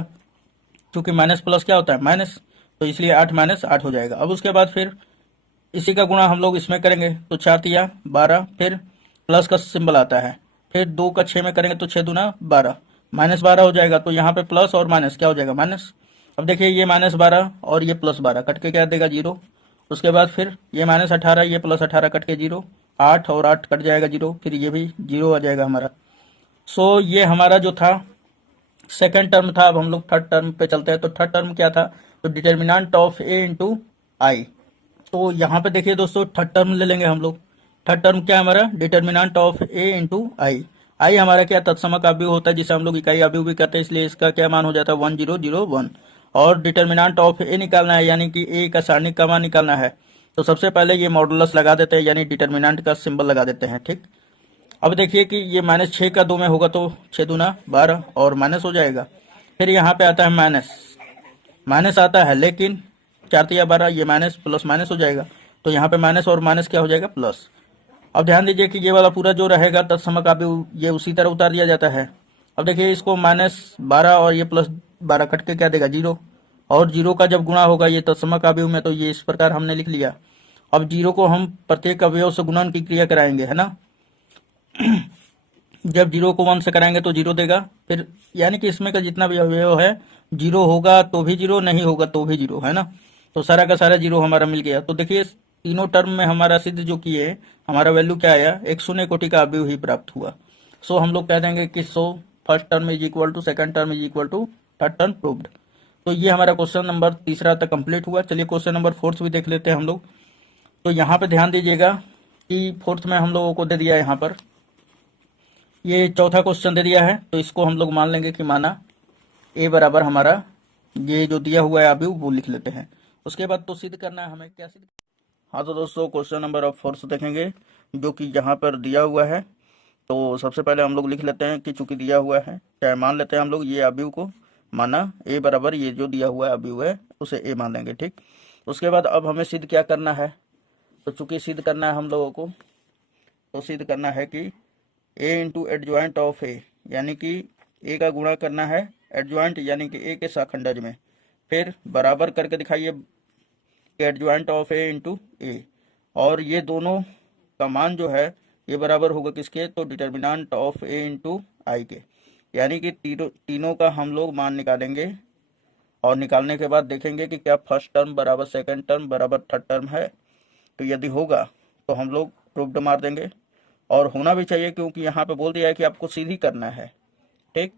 क्योंकि माइनस प्लस क्या होता है माइनस, तो इसलिए 8 -8 हो जाएगा। अब उसके बाद फिर इसी का गुणा हम लोग इसमें करेंगे तो 4 तिया 12, फिर प्लस का सिंबल आता है, फिर 2 का 6 में करेंगे तो 6 दूना 12, -12 हो जाएगा, तो यहाँ पे प्लस और माइनस क्या हो जाएगा माइनस। अब देखिए ये -12 और ये +12 कट के क्या देगा 0। उसके बाद फिर ये -18 ये +18 कट के 0, 8 और 8 कट जाएगा 0, फिर ये भी 0 आ जाएगा हमारा। सो ये हमारा जो था सेकंड टर्म था। अब हम लोग थर्ड टर्म पे चलते हैं। तो थर्ड टर्म क्या था, तो determinant of A into I. तो यहाँ पे देखिए दोस्तों थर्ड टर्म ले लेंगे हम लोग। थर्ड टर्म क्या है हमारा, डिटर्मिनेंट ऑफ ए इंटू आई। आई हमारा क्या तत्समक अवयव होता है जिसे हम लोग इकाई अवयव भी कहते हैं, इसलिए इसका क्या मान हो जाता है 1001। और डिटर्मिनेंट ऑफ ए निकालना है, यानी कि ए का सारणिक का मान निकालना है। तो सबसे पहले ये मॉडुलस लगा देते हैं, यानी डिटर्मिनेंट का सिंबल लगा देते हैं, ठीक। अब देखिए कि ये -6 का 2 में होगा तो 6 दूना 12 और माइनस हो जाएगा। फिर यहाँ पे आता है माइनस, माइनस आता है लेकिन 4 तिया 12 ये माइनस प्लस माइनस हो जाएगा, तो यहाँ पे माइनस और माइनस क्या हो जाएगा प्लस। अब ध्यान दीजिए कि ये वाला पूरा जो रहेगा तत्समक अवयव ये उसी तरह उतार दिया जाता है। अब देखिए इसको -12 और ये +12 कट के क्या देगा 0, और 0 का जब गुणा होगा ये तत्समक अवयव में तो ये इस प्रकार हमने लिख लिया। अब 0 को हम प्रत्येक अवयव से गुणन की क्रिया कराएंगे, है ना। जब 0 को 1 से कराएंगे तो 0 देगा, फिर यानी कि इसमें का जितना भी अवयव है 0 होगा तो भी 0, नहीं होगा तो भी 0, है ना। तो सारा का सारा 0 हमारा मिल गया। तो देखिए तीनों टर्म में हमारा सिद्ध जो किए हमारा वैल्यू क्या आया, एक शून्य कोटि का अवयव ही प्राप्त हुआ। सो हम लोग कह देंगे कि first term is equal to second term is equal to third term proved. तो ये हमारा क्वेश्चन नंबर तीसरा तक कंप्लीट हुआ। चलिए क्वेश्चन नंबर फोर्थ भी देख लेते हैं हम लोग। तो यहाँ पे ध्यान दीजिएगा कि फोर्थ में हम लोगों को दे दिया है, यहाँ पर ये चौथा क्वेश्चन दे दिया है, तो इसको हम लोग मान लेंगे कि माना ए बराबर हमारा ये जो दिया हुआ है अभी वो लिख लेते हैं। उसके बाद तो सिद्ध करना है हमें, क्या सिद्ध। हाँ तो दोस्तों क्वेश्चन नंबर ऑफ फोर्थ देखेंगे जो कि यहाँ पर दिया हुआ है। तो सबसे पहले हम लोग लिख लेते हैं कि चूंकि दिया हुआ है, चाहे मान लेते हैं हम लोग ये अवयव को, माना ए बराबर ये जो दिया हुआ अवयव है उसे ए मान लेंगे, ठीक। उसके बाद अब हमें सिद्ध क्या करना है, तो चूंकि सिद्ध करना है हम लोगों को, तो सिद्ध करना है कि ए इंटू एडजॉइंट ऑफ ए, यानी कि ए का गुणा करना है एडजॉइंट यानी कि ए के शाखंडज में, फिर बराबर करके दिखाइए एडजॉइंट ऑफ ए इंटू ए, और ये दोनों का मान जो है ये बराबर होगा किसके, तो डिटर्मिनेंट ऑफ ए इंटू आई के, यानी कि तीनों का हम लोग मान निकालेंगे। और निकालने के बाद देखेंगे कि क्या फर्स्ट टर्म बराबर सेकंड टर्म बराबर थर्ड टर्म है। तो यदि होगा तो हम लोग प्रूव्ड मार देंगे, और होना भी चाहिए क्योंकि यहाँ पे बोल दिया है कि आपको सीधी करना है, ठीक।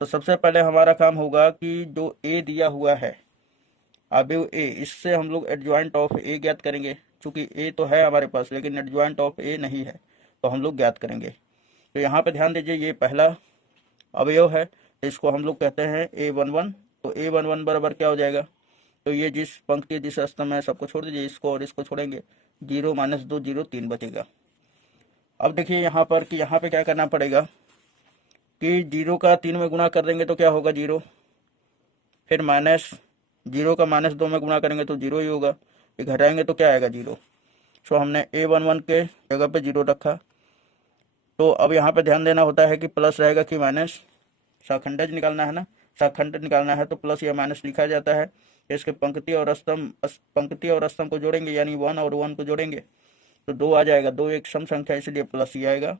तो सबसे पहले हमारा काम होगा कि जो ए दिया हुआ है अवयव ए, इससे हम लोग एडजॉइंट ऑफ ए ज्ञात करेंगे। चूंकि ए तो है हमारे पास लेकिन एडजॉइंट ऑफ ए नहीं है, तो हम लोग ज्ञात करेंगे। तो यहाँ पे ध्यान दीजिए ये पहला अवयव है, इसको हम लोग कहते हैं A11। तो A11 बराबर क्या हो जाएगा, तो ये जिस पंक्ति जिस स्तंभ में सबको छोड़ दीजिए, इसको और इसको छोड़ेंगे, 0 - 2 0 3 बचेगा। अब देखिए यहाँ पर कि यहाँ पे क्या करना पड़ेगा कि 0 का 3 में गुणा कर देंगे तो क्या होगा 0, फिर -0 का -2 में गुणा करेंगे तो 0 ही होगा, ये घटाएंगे तो क्या आएगा 0। सो हमने A11 के जगह पे 0 रखा। तो अब यहाँ पे ध्यान देना होता है कि प्लस रहेगा कि माइनस, शाखंडज निकालना है ना, शाखंड निकालना है तो प्लस या माइनस लिखा जाता है। इसके पंक्ति और स्तंभ को जोड़ेंगे, यानी 1 और 1 को जोड़ेंगे तो 2 आ जाएगा, 2 एक सम संख्या इसलिए प्लस ही आएगा,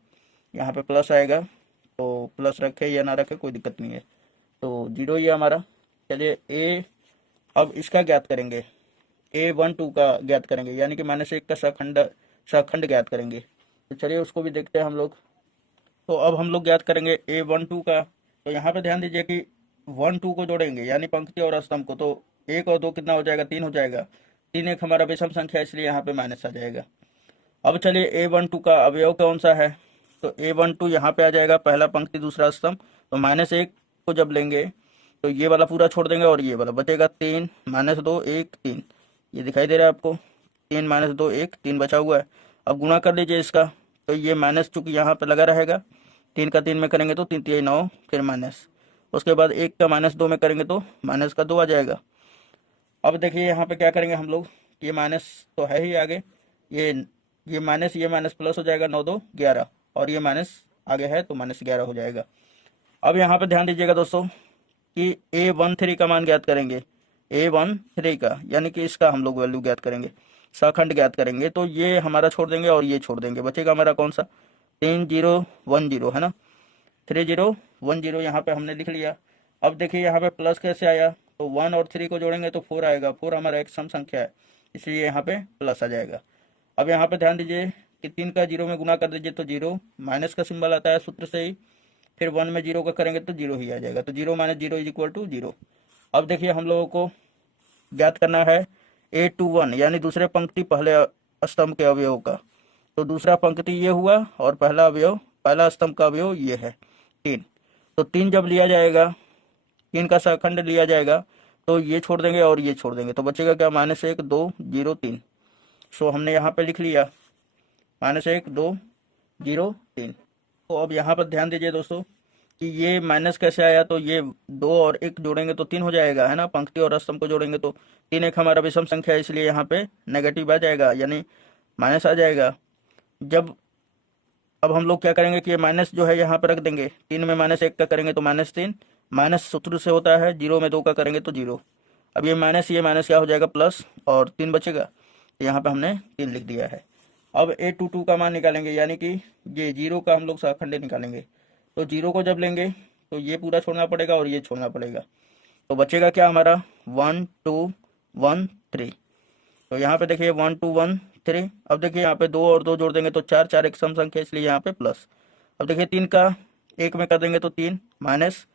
यहाँ पे प्लस आएगा। तो प्लस रखे या ना रखे कोई दिक्कत नहीं है, तो 0 ही हमारा। चलिए ए, अब इसका ज्ञात करेंगे, A12 का ज्ञात करेंगे, यानी कि -1 का शाखंड ज्ञात करेंगे। तो चलिए उसको भी देखते हैं हम लोग। तो अब हम लोग ज्ञात करेंगे A12 का। तो यहाँ पे ध्यान दीजिए कि 1 2 को जोड़ेंगे यानी पंक्ति और स्तंभ को, तो 1 और 2 कितना हो जाएगा 3 हो जाएगा, 3 एक हमारा विषम संख्या इसलिए यहाँ पे माइनस आ जाएगा। अब चलिए A12 का अवयव कौन सा है, तो A12 यहाँ पे आ जाएगा पहला पंक्ति दूसरा स्तंभ, तो -1 को जब लेंगे तो ये वाला पूरा छोड़ देंगे और ये वाला बचेगा 3 माइनस 2 1 3। ये दिखाई दे रहा है आपको, 3 माइनस 2 1 3 बचा हुआ है। अब गुणा कर लीजिए इसका, तो ये माइनस चूंकि यहाँ पे लगा रहेगा, 3 का 3 में करेंगे तो 3 3 9, फिर माइनस, उसके बाद 1 का माइनस 2 में करेंगे तो माइनस का 2 आ जाएगा। अब देखिए यहाँ पे क्या करेंगे हम लोग, ये माइनस तो है ही आगे, ये माइनस प्लस हो जाएगा, 9 2 11, और ये माइनस आगे है तो माइनस 11 हो जाएगा। अब यहाँ पे ध्यान दीजिएगा दोस्तों कि A13 का मान ज्ञात करेंगे, A13 का, यानी कि इसका हम लोग वैल्यू ज्ञात करेंगे, सखंड ज्ञात करेंगे। तो ये हमारा छोड़ देंगे और ये छोड़ देंगे, बचेगा हमारा कौन सा, 3 0 1 0 है ना, 3 0 1 0 यहाँ पे हमने लिख लिया। अब देखिए यहाँ पे प्लस कैसे आया, तो 1 और 3 को जोड़ेंगे तो 4 आएगा, 4 हमारा एक सम संख्या है, इसलिए यहाँ पे प्लस आ जाएगा। अब यहाँ पे ध्यान दीजिए कि 3 का 0 में गुना कर दीजिए तो 0, माइनस का सिंबल आता है सूत्र से ही, फिर 1 में 0 का करेंगे तो 0 ही आ जाएगा, तो 0 माइनस 0 इज इक्वल टू 0। अब देखिए हम लोगों को ज्ञात करना है A21 यानी दूसरे पंक्ति पहले स्तंभ के अवयव का। तो दूसरा पंक्ति ये हुआ और पहला अवयव, पहला स्तंभ का अवयव ये है 3। तो 3 जब लिया जाएगा, 3 का सखंड लिया जाएगा तो ये छोड़ देंगे और ये छोड़ देंगे, तो बचेगा क्या, -1 2 0 3। सो हमने यहाँ पे लिख लिया -1 2 0 3। तो अब यहाँ पर ध्यान दीजिए दोस्तों कि ये माइनस कैसे आया, तो ये 2 और 1 जोड़ेंगे तो 3 हो जाएगा, है ना, पंक्ति और स्तंभ को जोड़ेंगे तो 3 1 हमारा विषम संख्या है, इसलिए यहाँ पे नेगेटिव आ जाएगा, यानी माइनस आ जाएगा। जब अब हम लोग क्या करेंगे कि ये माइनस जो है यहाँ पर रख देंगे, 3 में -1 का करेंगे तो -3, माइनस सूत्र से होता है, 0 में 2 का करेंगे तो 0। अब ये माइनस क्या हो जाएगा, प्लस, और 3 बचेगा, यहाँ पे हमने 3 लिख दिया है। अब A22 का मान निकालेंगे, यानी कि ये 0 का हम लोग सखंड निकालेंगे। तो 0 को जब लेंगे तो ये पूरा छोड़ना पड़ेगा और ये छोड़ना पड़ेगा, तो बचेगा क्या हमारा 1 2 1 3। तो यहाँ पे देखिए 1 2 1 3। अब देखिए यहाँ पे 2 और 2 जोड़ देंगे तो 4 4 एक सम संख्या, इसलिए यहाँ पे प्लस। अब देखिए 3 का 1 में कर देंगे तो 3, माइनस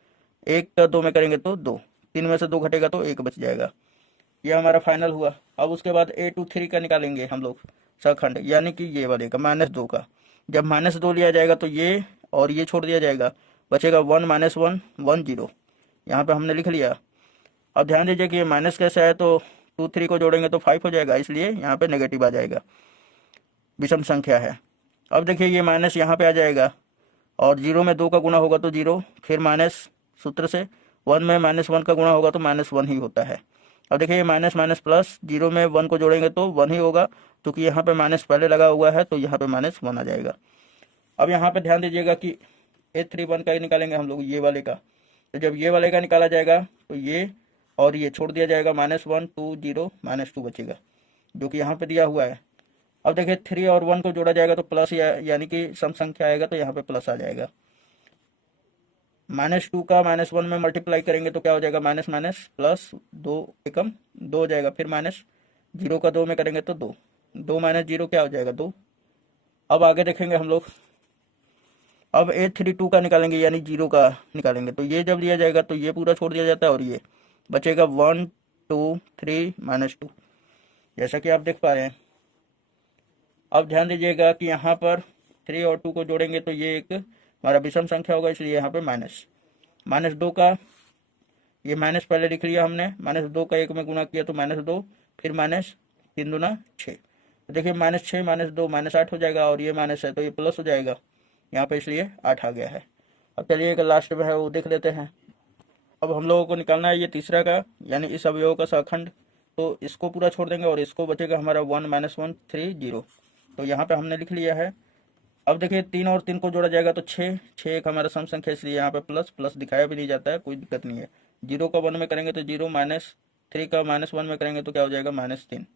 1 का 2 में करेंगे तो 2, 3 में से 2 घटेगा तो 1 बच जाएगा। ये हमारा फाइनल हुआ। अब उसके बाद A23 का निकालेंगे हम लोग सखंड, यानी कि ये वाले का -2 का। जब -2 लिया जाएगा तो ये और ये छोड़ दिया जाएगा, बचेगा 1 -1 1 0। यहाँ पे हमने लिख लिया। अब ध्यान दीजिए कि ये माइनस कैसे आया, तो 2 3 को जोड़ेंगे तो 5 हो जाएगा, इसलिए यहाँ पे नेगेटिव आ जाएगा, विषम संख्या है। अब देखिए ये माइनस यहाँ पे आ जाएगा और 0 में 2 का गुणा होगा तो 0, फिर माइनस सूत्र से 1 में -1 का गुणा होगा तो -1 ही होता है। अब देखिए ये माइनस माइनस प्लस, 0 में 1 को जोड़ेंगे तो 1 ही होगा, क्योंकि यहाँ पे माइनस पहले लगा हुआ है तो यहाँ पे -1 आ जाएगा। अब यहाँ पे ध्यान दीजिएगा कि A31 का ही निकालेंगे हम लोग, ये वाले का। तो जब ये वाले का निकाला जाएगा तो ये और ये छोड़ दिया जाएगा, -1 2 0 -2 बचेगा, जो कि यहाँ पे दिया हुआ है। अब देखिए 3 और 1 को जोड़ा जाएगा तो प्लस, यानी कि सम संख्या आएगा तो यहाँ पे प्लस आ जाएगा। -2 का -1 में मल्टीप्लाई करेंगे तो क्या हो जाएगा, माइनस माइनस प्लस, 2 एकम 2 हो जाएगा, फिर माइनस 0 का 2 में करेंगे तो 2, 2 - 0 क्या हो जाएगा, 2। अब आगे देखेंगे हम लोग। अब A32 का निकालेंगे, यानी 0 का निकालेंगे, तो ये जब लिया जाएगा तो ये पूरा छोड़ दिया जाता है और ये बचेगा 1 2 3 -2, जैसा कि आप देख पा रहे हैं। अब ध्यान दीजिएगा कि यहाँ पर 3 और 2 को जोड़ेंगे तो ये एक हमारा विषम संख्या होगा, इसलिए यहाँ पे -2 का, ये माइनस पहले लिख लिया हमने, -2 का 1 में गुना किया तो -2, फिर -3 दूना 6। तो देखिए -6 -2 -8 हो जाएगा, और ये माइनस है तो ये प्लस हो जाएगा यहाँ पे, इसलिए 8 आ गया है। अब चलिए एक लास्ट में है वो देख लेते हैं। अब हम लोगों को निकालना है ये तीसरा का, यानी इस अवयव का सखंड। तो इसको पूरा छोड़ देंगे और इसको बचेगा हमारा 1 -1 3 0। तो यहाँ पे हमने लिख लिया है। अब देखिए 3 और 3 को जोड़ा जाएगा तो 6 6 एक हमारा सम संख्या, इसलिए यहाँ पे प्लस प्लस दिखाया भी नहीं जाता है, कोई दिक्कत नहीं है। 0 का 1 में करेंगे तो 0, -3 का -1 में करेंगे तो क्या हो जाएगा, -3।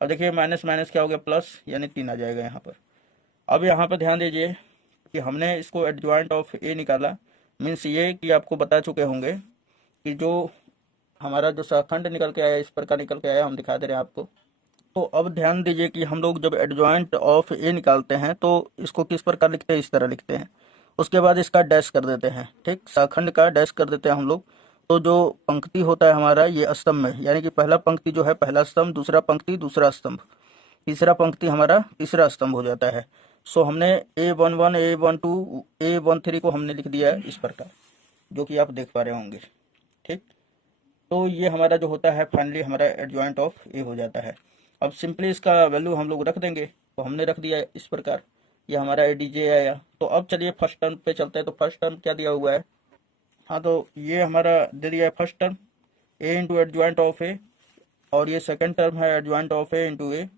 अब देखिए माइनस माइनस क्या हो गया, प्लस, यानी 3 आ जाएगा यहाँ पर। अब यहाँ पर ध्यान दीजिए कि हमने इसको एडजॉइंट ऑफ ए निकाला, मीन्स ये कि आपको बता चुके होंगे कि जो हमारा जो सखंड निकल के आया, इस प्रकार निकल के आया, हम दिखा दे रहे हैं आपको। तो अब ध्यान दीजिए कि हम लोग जब एडजॉइंट ऑफ ए निकालते हैं तो इसको किस प्रकार लिखते हैं, इस तरह लिखते हैं। उसके बाद इसका डैश कर देते हैं, ठीक, सखंड का डैश कर देते हैं हम लोग। तो जो पंक्ति होता है हमारा ये स्तंभ में, यानी कि पहला पंक्ति जो है पहला स्तंभ, दूसरा पंक्ति दूसरा स्तंभ, तीसरा पंक्ति हमारा तीसरा स्तंभ हो जाता है। सो हमने A11 A12 A13 को हमने लिख दिया है इस प्रकार। जो कि आप देख पा रहे होंगे। ठीक, तो ये हमारा जो होता है फाइनली हमारा एडजॉइंट ऑफ ए हो जाता है। अब सिंपली इसका वैल्यू हम लोग रख देंगे, तो हमने रख दिया इस प्रकार, ये हमारा ए डी जे आया। तो अब चलिए फर्स्ट टर्म पे चलते हैं। तो फर्स्ट टर्म क्या दिया हुआ है, हाँ तो ये हमारा दे दिया है first term A into adjoint of A, और ये सेकंड टर्म है adjoint of A into A,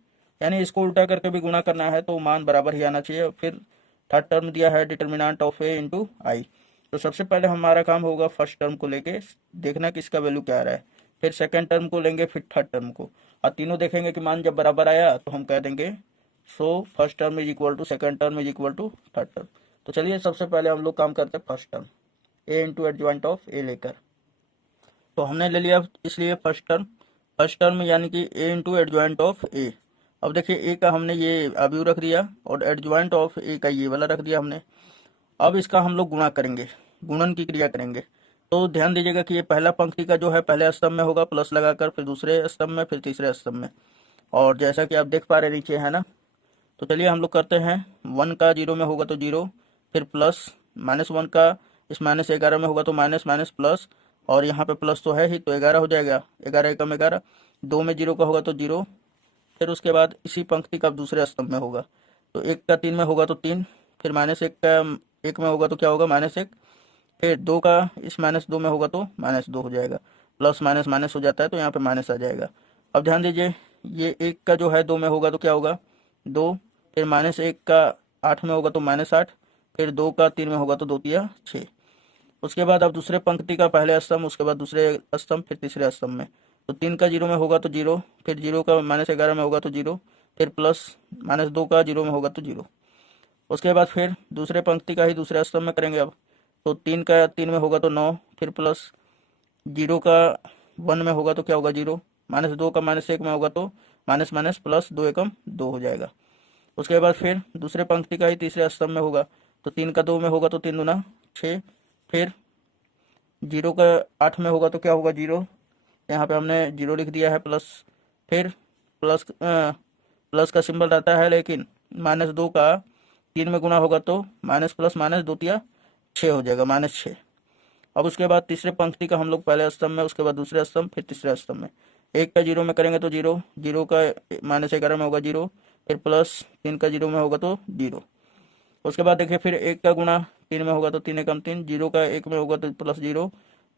यानी इसको उल्टा करके भी गुणा करना है तो मान बराबर ही आना चाहिए। फिर थर्ड टर्म दिया है determinant of A into I. तो सबसे पहले हमारा काम होगा फर्स्ट टर्म को लेके देखना कि इसका वैल्यू क्या आ रहा है, फिर सेकंड टर्म को लेंगे, फिर थर्ड टर्म को, और तीनों देखेंगे कि मान जब बराबर आया तो हम कह देंगे so first term is equal to second term is equal to third term. तो चलिए सबसे पहले हम लोग काम करते हैं first term A into adjoint of A लेकर। तो हमने ले लिया इसलिए फर्स्ट टर्म यानी कि ए इंटू एडजॉइंट ऑफ ए। अब देखिए ए का हमने ये अभी रख दिया और एडजॉइंट ऑफ ए का ये वाला रख दिया हमने। अब इसका हम लोग गुणा करेंगे, गुणन की क्रिया करेंगे। तो ध्यान दीजिएगा कि ये पहला पंक्ति का जो है पहले स्तंभ में होगा प्लस लगाकर, फिर दूसरे स्तंभ में, फिर तीसरे स्तंभ में, और जैसा कि आप देख पा रहे नीचे है ना। तो चलिए हम लोग करते हैं, 1 का 0 में होगा तो 0, फिर प्लस -1 का इस -11 में होगा तो माइनस माइनस प्लस, और यहाँ पे प्लस तो है ही तो 11 हो जाएगा, 11 एकम 11, 2 में 0 का होगा तो 0, फिर उसके बाद इसी पंक्ति का दूसरे स्तंभ में होगा तो 1 का 3 में होगा तो 3, फिर -1 का 1 में होगा तो क्या होगा -1, फिर 2 का इस -2 में होगा तो -2 हो जाएगा, प्लस माइनस माइनस हो जाता है तो यहाँ पे माइनस आ जाएगा। अब ध्यान दीजिए ये 1 का जो है 2 में होगा तो क्या होगा 2, फिर -1 का 8 में होगा तो -8, फिर 2 का 3 में होगा तो 2 तिया 6। उसके बाद अब दूसरे पंक्ति का पहले स्तंभ, उसके बाद दूसरे स्तंभ, फिर तीसरे स्तंभ में। तो 3 का 0 में होगा तो 0, फिर 0 का -11 में होगा तो 0, फिर प्लस -2 का 0 में होगा तो 0। उसके बाद फिर दूसरे पंक्ति का ही दूसरे स्तंभ में करेंगे। अब तो 3 का 3 में होगा तो 9, फिर प्लस 0 का 1 में होगा तो क्या होगा 0, -2 का -1 में होगा तो माइनस माइनस प्लस 2 एकम 2 हो जाएगा। उसके बाद फिर दूसरे पंक्ति का ही तीसरे स्तंभ में होगा तो 3 का 2 में होगा तो 3 दूना 6, फिर 0 का 8 में होगा तो क्या होगा 0, यहाँ पे हमने 0 लिख दिया है, प्लस फिर प्लस का सिंबल रहता है, लेकिन -2 का 3 में गुना होगा तो माइनस प्लस माइनस 2 तिया 6 हो जाएगा, -6। अब उसके बाद तीसरे पंक्ति का हम लोग पहले स्तंभ में, उसके बाद दूसरे स्तंभ, फिर तीसरे स्तंभ में। 1 का 0 में करेंगे तो 0, 0 का -11 में होगा 0, फिर प्लस 3 का 0 में होगा तो 0। उसके बाद देखिए फिर 1 का गुणा 3 में होगा तो 3 एकम 3, 0 का 1 में होगा तो प्लस 0,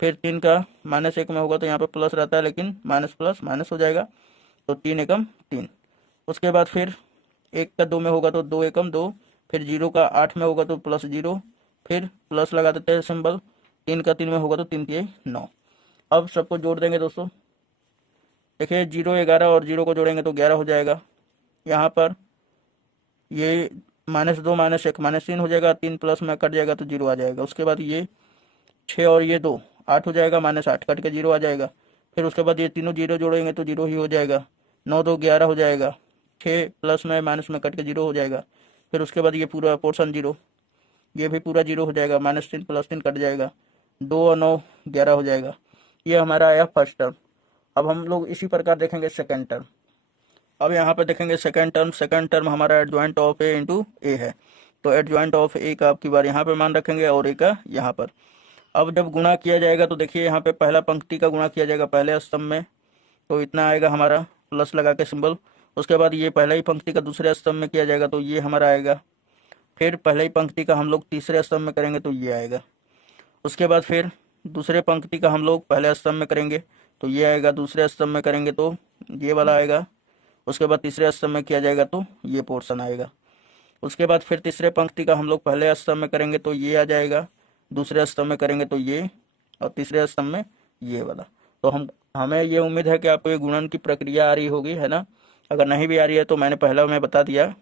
फिर 3 का -1 में होगा तो यहाँ पे प्लस रहता है लेकिन माइनस प्लस माइनस हो जाएगा तो 3 एकम 3। उसके बाद फिर 1 का 2 में होगा तो 2 एकम 2, फिर 0 का 8 में होगा तो प्लस 0, फिर प्लस लगा देते हैं सिंबल, 3 का 3 में होगा तो 3 तिया 9। अब सबको जोड़ देंगे दोस्तों, देखिए 0 11 और 0 को जोड़ेंगे तो 11 हो जाएगा। यहाँ पर ये -2 -1 -3 हो जाएगा, 3 प्लस में कट जाएगा तो 0 आ जाएगा। उसके बाद ये 6 और ये 2 8 हो जाएगा, -8 कट के 0 आ जाएगा। फिर उसके बाद ये तीनों 0 जोड़ेंगे तो 0 ही हो जाएगा, 9 2 11 हो जाएगा, 6 प्लस में माइनस में कट के 0 हो जाएगा। फिर उसके बाद ये पूरा पोर्शन 0, ये भी पूरा 0 हो जाएगा, -3 प्लस 3 कट जाएगा, 2 और 9 11 हो जाएगा। ये हमारा आया फर्स्ट टर्म। अब हम लोग इसी प्रकार देखेंगे सेकेंड टर्म। अब यहाँ पे देखेंगे सेकंड टर्म हमारा एडजॉइंट ऑफ ए इंटू ए है। तो एडजॉइंट ऑफ ए का आपकी बार यहाँ पे मान रखेंगे और ए का यहाँ पर। अब जब गुणा किया जाएगा तो देखिए यहाँ पे पहला पंक्ति का गुणा किया जाएगा पहले स्तंभ में, तो इतना आएगा हमारा प्लस लगा के सिंबल। उसके बाद ये पहला ही पंक्ति का दूसरे स्तंभ में किया जाएगा तो ये हमारा आएगा। फिर पहले ही पंक्ति का हम लोग तीसरे स्तंभ में करेंगे तो ये आएगा। उसके बाद फिर दूसरे पंक्ति का हम लोग पहले स्तंभ में करेंगे तो ये आएगा, दूसरे स्तंभ में करेंगे तो ये वाला आएगा। उसके बाद तीसरे स्तंभ में किया जाएगा तो ये पोर्शन आएगा। उसके बाद फिर तीसरे पंक्ति का हम लोग पहले स्तंभ में करेंगे तो ये आ जाएगा, दूसरे स्तंभ में करेंगे तो ये, और तीसरे स्तंभ में ये वाला। तो हमें ये उम्मीद है कि आपको ये गुणन की प्रक्रिया आ रही होगी, है ना। अगर नहीं भी आ रही है तो मैंने पहला मैं बता दिया,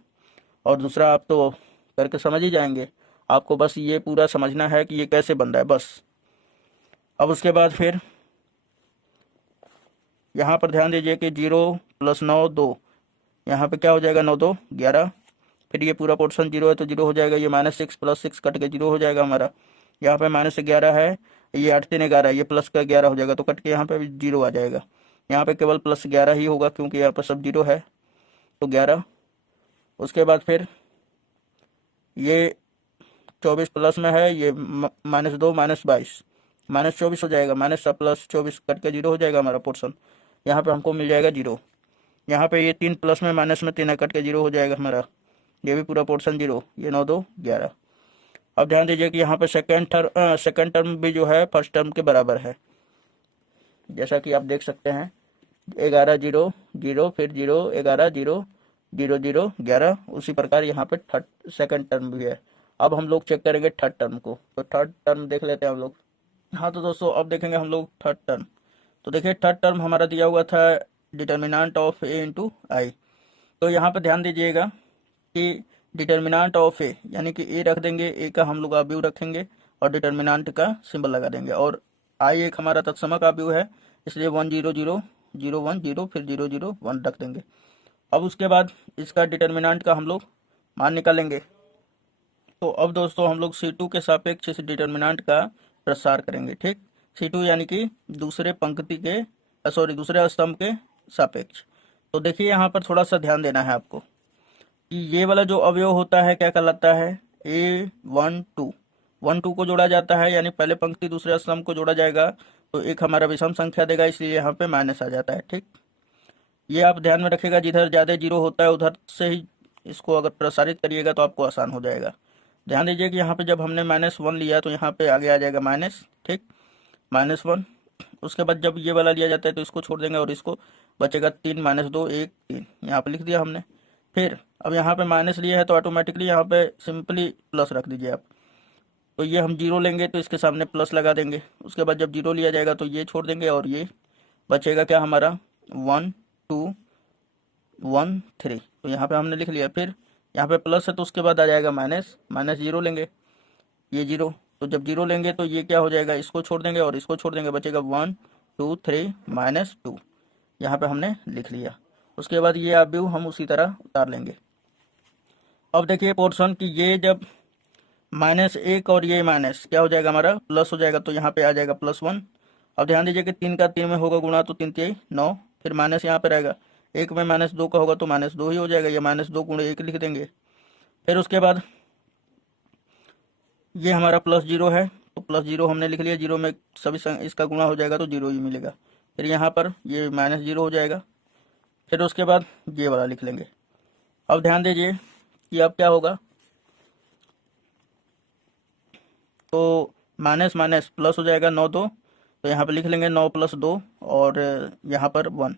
और दूसरा आप तो करके समझ ही जाएंगे। आपको बस ये पूरा समझना है कि ये कैसे बन रहा है बस। अब उसके बाद फिर यहाँ पर ध्यान दीजिए कि 0 + 9 2, यहाँ पे क्या हो जाएगा 9 2 11। फिर ये पूरा पोर्शन 0 है तो 0 हो जाएगा, ये -6 + 6 कट के 0 हो जाएगा हमारा। यहाँ पे -11 है, ये 8 3 11, ये प्लस का 11 हो जाएगा तो कट के यहाँ पे भी 0 आ जाएगा। यहाँ पे केवल +11 ही होगा क्योंकि यहाँ पर सब 0 है तो 11। उसके बाद फिर ये 24 प्लस में है, ये -2 -22 -24 हो जाएगा, माइनस प्लस 24 कट के 0 हो जाएगा हमारा पोर्शन। यहाँ पे हमको मिल जाएगा 0। यहाँ पे ये 3 प्लस में माइनस में 3 कट के 0 हो जाएगा हमारा, ये भी पूरा पोर्शन 0। ये 9 2 11। अब ध्यान दीजिए कि यहाँ पे सेकंड टर्म भी जो है फर्स्ट टर्म के बराबर है, जैसा कि आप देख सकते हैं 11 0 0 फिर 0 11 0 0 0 11। उसी प्रकार यहाँ पे थर्ड सेकंड टर्म भी है। अब हम लोग चेक करेंगे थर्ड टर्म को, तो थर्ड टर्म देख लेते हैं हम लोग। हाँ तो दोस्तों अब देखेंगे हम लोग थर्ड टर्म। तो देखिए थर्ड टर्म हमारा दिया हुआ था determinant of A into I. तो यहाँ पे ध्यान दीजिएगा कि डिटर्मिनेंट ऑफ ए यानी कि ए रख देंगे, ए का हम लोग आव्यूह रखेंगे और डिटर्मिनेंट का सिंबल लगा देंगे, और आई एक हमारा तत्समक आव्यूह है, इसलिए 1 0 0 0 1 0 फिर 0 0 1 रख देंगे। अब उसके बाद इसका डिटर्मिनेंट का हम लोग मान निकालेंगे। तो अब दोस्तों हम लोग C2 के सापेक्ष इस डिटर्मिनेंट का प्रसार करेंगे, ठीक। C2 यानी कि दूसरे पंक्ति के दूसरे स्तंभ के सापेक्ष। तो देखिए यहाँ पर थोड़ा सा ध्यान देना है आपको कि ये वाला जो अवयव होता है क्या कहलाता है, A1 2 1 2 को जोड़ा जाता है, यानी पहले पंक्ति दूसरे स्तंभ को जोड़ा जाएगा तो एक हमारा विषम संख्या देगा, इसलिए यहाँ पे माइनस आ जाता है, ठीक। ये आप ध्यान में रखिएगा, जिधर ज़्यादा जीरो होता है उधर से ही इसको अगर प्रसारित करिएगा तो आपको आसान हो जाएगा। ध्यान दीजिए कि यहाँ पे जब हमने -1 लिया तो यहाँ पे आगे आ जाएगा माइनस, ठीक, -1। उसके बाद जब ये वाला लिया जाता है तो इसको छोड़ देंगे और इसको बचेगा 3 -2 1 3, यहाँ पे लिख दिया हमने। फिर अब यहाँ पे माइनस लिया है तो ऑटोमेटिकली यहाँ पे सिंपली प्लस रख दीजिए आप। तो ये हम 0 लेंगे तो इसके सामने प्लस लगा देंगे। उसके बाद जब 0 लिया जाएगा तो ये छोड़ देंगे और ये बचेगा क्या हमारा 1 2 1 3। तो यहाँ पे हमने लिख लिया। फिर यहाँ पे प्लस है तो उसके बाद आ जाएगा माइनस, -0 लेंगे, ये 0। तो जब 0 लेंगे तो ये क्या हो जाएगा, इसको छोड़ देंगे और इसको छोड़ देंगे, बचेगा 1 2 3 -2। यहाँ पे हमने लिख लिया। उसके बाद ये आव्यूह हम उसी तरह उतार लेंगे। अब देखिए पोर्शन की ये जब -1 और ये माइनस क्या हो जाएगा हमारा प्लस हो जाएगा, तो यहाँ पे आ जाएगा +1। अब ध्यान दीजिए कि 3 का 3 में होगा गुणा तो 3 3 9, फिर माइनस यहाँ पे रहेगा, 1 में -2 का होगा तो -2 ही हो जाएगा, ये -2 गुणे 1 लिख देंगे। फिर उसके बाद ये हमारा +0 है तो +0 हमने लिख लिया, 0 में सभी इसका गुणा हो जाएगा तो 0 ही मिलेगा। फिर यहाँ पर ये -0 हो जाएगा। फिर उसके बाद ये वाला लिख लेंगे। अब ध्यान दीजिए कि अब क्या होगा, तो माइनस माइनस प्लस हो जाएगा 9 2, तो यहाँ पे लिख लेंगे 9 + 2 और यहाँ पर 1।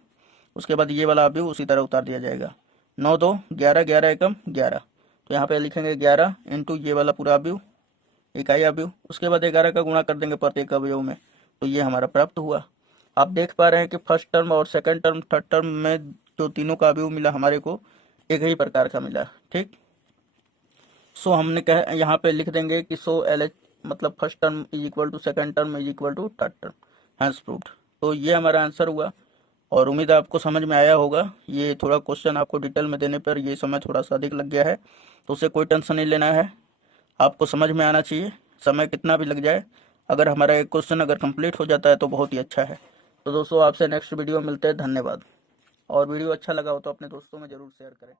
उसके बाद ये वाला भी उसी तरह उतार दिया जाएगा, 9 2 11 11 एकम 11। तो यहाँ पे लिखेंगे 11 इंटू ये वाला पूरा अवयव, इकाई अवयव। उसके बाद 11 का गुणा कर देंगे प्रत्येक अवयव में, तो ये हमारा प्राप्त हुआ। आप देख पा रहे हैं कि फर्स्ट टर्म और सेकंड टर्म थर्ड टर्म में जो तीनों का अवयव मिला हमारे को एक ही प्रकार का मिला, ठीक। सो हमने कह यहाँ पे लिख देंगे कि सो LH मतलब first term is equal to second term is equal to third term, hence proved. तो ये हमारा आंसर हुआ और उम्मीद है आपको समझ में आया होगा। ये थोड़ा क्वेश्चन आपको डिटेल में देने पर ये समय थोड़ा सा अधिक लग गया है, तो उसे कोई टेंशन नहीं लेना है, आपको समझ में आना चाहिए, समय कितना भी लग जाए। अगर हमारा एक क्वेश्चन अगर कंप्लीट हो जाता है तो बहुत ही अच्छा है। तो दोस्तों आपसे नेक्स्ट वीडियो मिलते हैं, धन्यवाद। और वीडियो अच्छा लगा हो तो अपने दोस्तों में ज़रूर शेयर करें।